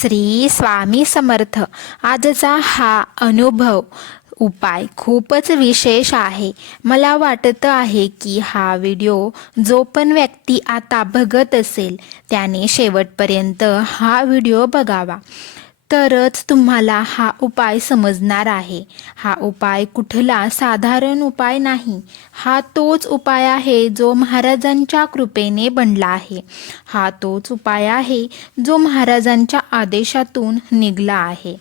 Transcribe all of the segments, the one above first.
श्री स्वामी समर्थ. आजचा हा अनुभव उपाय खूपच विशेष आहे. मला वाटतं आहे की हा व्हिडिओ जो पण व्यक्ती आता बघत असेल त्याने शेवटपर्यंत हा व्हिडिओ बघावा. तरच तुम्हाला हा उपाय समजणार आहे. हा उपाय कुठला साधारण उपाय नाही. हा तोच उपाय आहे जो महाराजांच्या कृपेने बनला आहे. हा तोच उपाय आहे जो महाराजांच्या आदेशातून निघला आहे.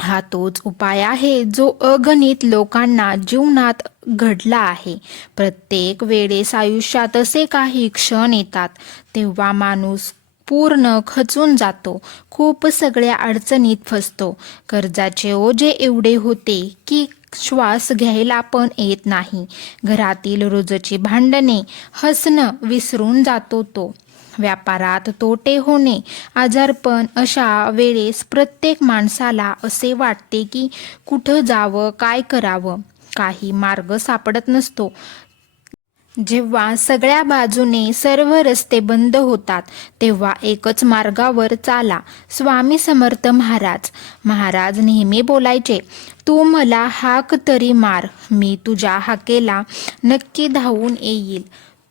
हा तोच उपाय आहे जो अगणित लोकांना जीवनात घडला आहे. प्रत्येक वेळेस आयुष्यात असे काही क्षण येतात. तेव्हा माणूस पूर्ण खचून जातो. खूप सगळ्या अडचणीत फसतो. कर्जाचे ओझे एवढे होते की श्वास घ्यायला पण येत नाही. घरातील रोजची भांडणे हसणं विसरून जातो तो. व्यापारात तोटे होणे आजारपण अशा वेळेस प्रत्येक माणसाला असे वाटते की कुठं जावं काय करावं. काही मार्ग सापडत नसतो. जेव्हा सगळ्या बाजूने सर्व रस्ते बंद होतात तेव्हा एकच मार्गावर चाला स्वामी समर्थ महाराज. महाराज नेहमी बोलायचे तू मला हाक तरी मार मी तुझ्या हाकेला नक्की धावून येईल.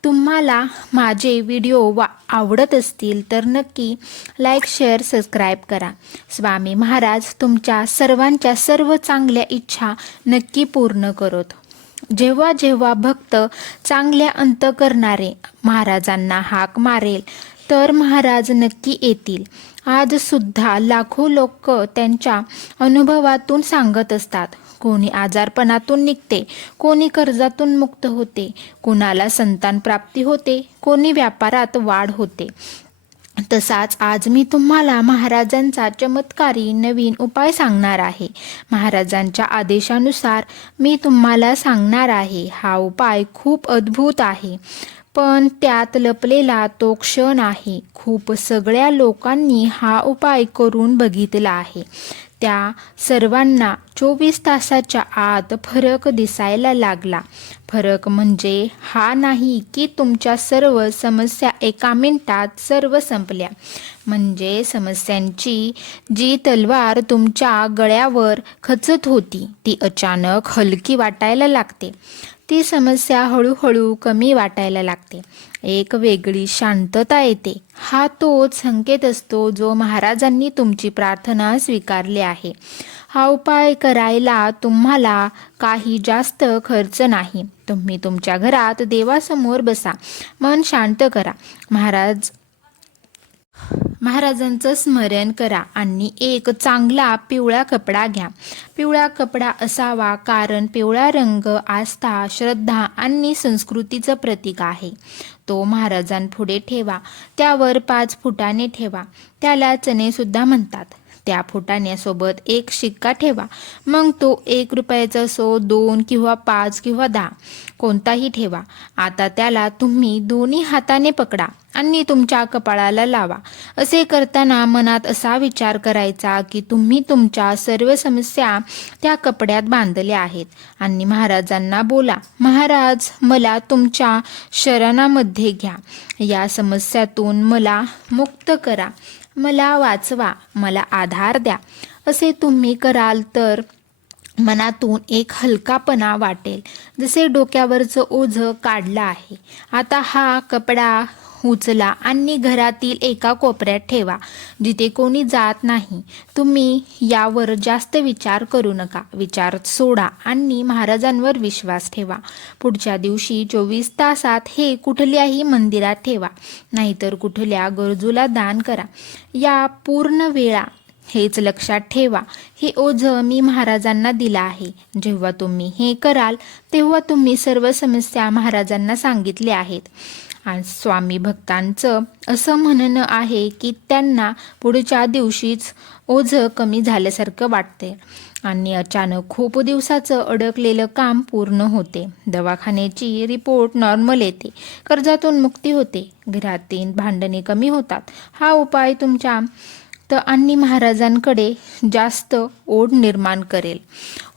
तुम्हाला माझे व्हिडिओ वा आवडत असतील तर नक्की लाईक शेअर सबस्क्राईब करा. स्वामी महाराज तुमच्या सर्वांच्या सर्व चांगल्या इच्छा नक्की पूर्ण करत जेव्हा जेव्हा भक्त चांगल्या अंत करणारे महाराजांना हाक मारेल तर महाराज नक्की येतील. आज सुद्धा लाखो लोक त्यांच्या अनुभवातून सांगत असतात कोणी आजारपणातून निघते कोणी कर्जातून मुक्त होते कोणाला संतान प्राप्ती होते कोणी व्यापारात वाढ होते. तसाच आज मी तुम्हाला महाराजांचा चमत्कारी नवीन उपाय सांगणार आहे. महाराजांच्या आदेशानुसार मी तुम्हाला सांगणार आहे. हा उपाय खूप अद्भुत आहे. पण त्यात लपलेला तो क्षण आहे. खूप सगळ्या लोकांनी हा उपाय करून बघितला आहे. त्या सर्वांना चोवीस तासाच्या आत फरक दिसायला लागला. फरक म्हणजे हा नाही की तुमच्या सर्व समस्या एका मिनिटात सर्व संपल्या. म्हणजे समस्यांची जी तलवार तुमच्या गळ्यावर खचत होती ती अचानक हलकी वाटायला लागते. ती समस्या हळूहळू कमी वाटायला लागते. एक वेगळी शांतता येते. हा तोच संकेत असतो जो महाराजांनी तुमची प्रार्थना स्वीकारली आहे. हा उपाय करायला तुम्हाला काही जास्त खर्च नाही. तुम्ही तुमच्या घरात देवासमोर बसा. मन शांत करा. महाराज महाराजांचं स्मरण करा आणि एक चांगला पिवळा कपडा घ्या. पिवळा कपडा असावा कारण पिवळा रंग आस्था श्रद्धा आणि संस्कृतीचं प्रतीक आहे. तो महाराजांपुढे ठेवा त्यावर पाच फुटाने ठेवा त्याला चणेसुद्धा म्हणतात. त्या फुटाण्यासोबत एक शिक्का ठेवा. मग तो एक रुपयाचा असो दोन किंवा पाच किंवा दहा कोणताही ठेवा. आता त्याला तुम्ही दोन्ही हाताने पकडा आणि तुमच्या कपाळाला लावा. असे करताना मनात असा विचार करायचा की तुम्ही तुमच्या सर्व समस्या त्या कपड्यात बांधल्या आहेत. आणि महाराजांना बोला महाराज मला तुमच्या शरणामध्ये घ्या. या समस्यातून मला मुक्त करा. मला वाचवा मला आधार द्या. असे तुम्ही कराल तर मनातून एक हलकापणा वाटेल. जसे डोक्यावरचं ओझं काढलं आहे. आता हा कपडा उचला आणि घरातील एका कोपऱ्यात ठेवा जिथे कोणी जात नाही. तुम्ही यावर जास्त विचार करू नका. विचार सोडा आणि महाराजांवर विश्वास ठेवा. पुढच्या दिवशी चोवीस तासात हे कुठल्याही मंदिरात ठेवा. नाहीतर कुठल्या गरजूला दान करा. या पूर्ण वेळा हेच लक्षात ठेवा. हे ओझं मी महाराजांना दिलं आहे. जेव्हा तुम्ही हे कराल तेव्हा तुम्ही सर्व समस्या महाराजांना सांगितल्या आहेत. आणि स्वामी भक्तांचं असं म्हणणं आहे की त्यांना पुढच्या दिवशीच ओझं कमी झाल्यासारखं वाटते. आणि अचानक खूप दिवसाचं अडकलेलं काम पूर्ण होते. दवाखान्याची रिपोर्ट नॉर्मल येते. कर्जातून मुक्ती होते. घरातील भांडणे कमी होतात. हा उपाय तुमच्या तर आणि महाराजांकडे जास्त ओढ निर्माण करेल.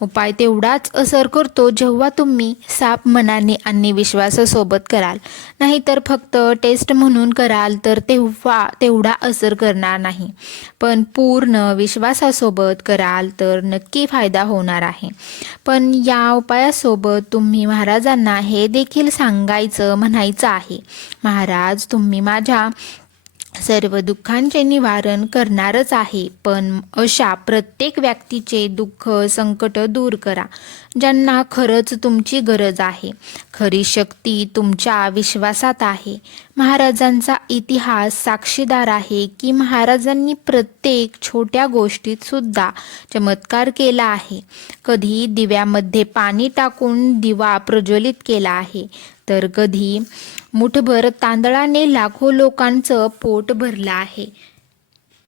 उपाय तेवढाच असर करतो जेव्हा तुम्ही साप मनाने आणि विश्वासासोबत कराल. नाहीतर फक्त टेस्ट म्हणून कराल तर तेव्हा तेवढा असर करणार नाही. पण पूर्ण विश्वासासोबत कराल तर नक्की फायदा होणार आहे. पण या उपायासोबत तुम्ही महाराजांना हे देखील सांगायचं म्हणायचं आहे. महाराज तुम्ही माझ्या सर्व दुःखांचे निवारण करणारच आहे. पण अशा प्रत्येक व्यक्तीचे दुःख संकट दूर करा. ज्यांना खरंच तुमची गरज आहे. खरी शक्ती तुमच्या विश्वासात आहे. महाराजांचा इतिहास साक्षीदार आहे की महाराजांनी प्रत्येक छोट्या गोष्टीत सुद्धा चमत्कार केला आहे. कधी दिव्यामध्ये पाणी टाकून दिवा प्रज्वलित केला आहे तर कधी मुठभर तांदळाने लाखो लोकांचं पोट भरलं आहे.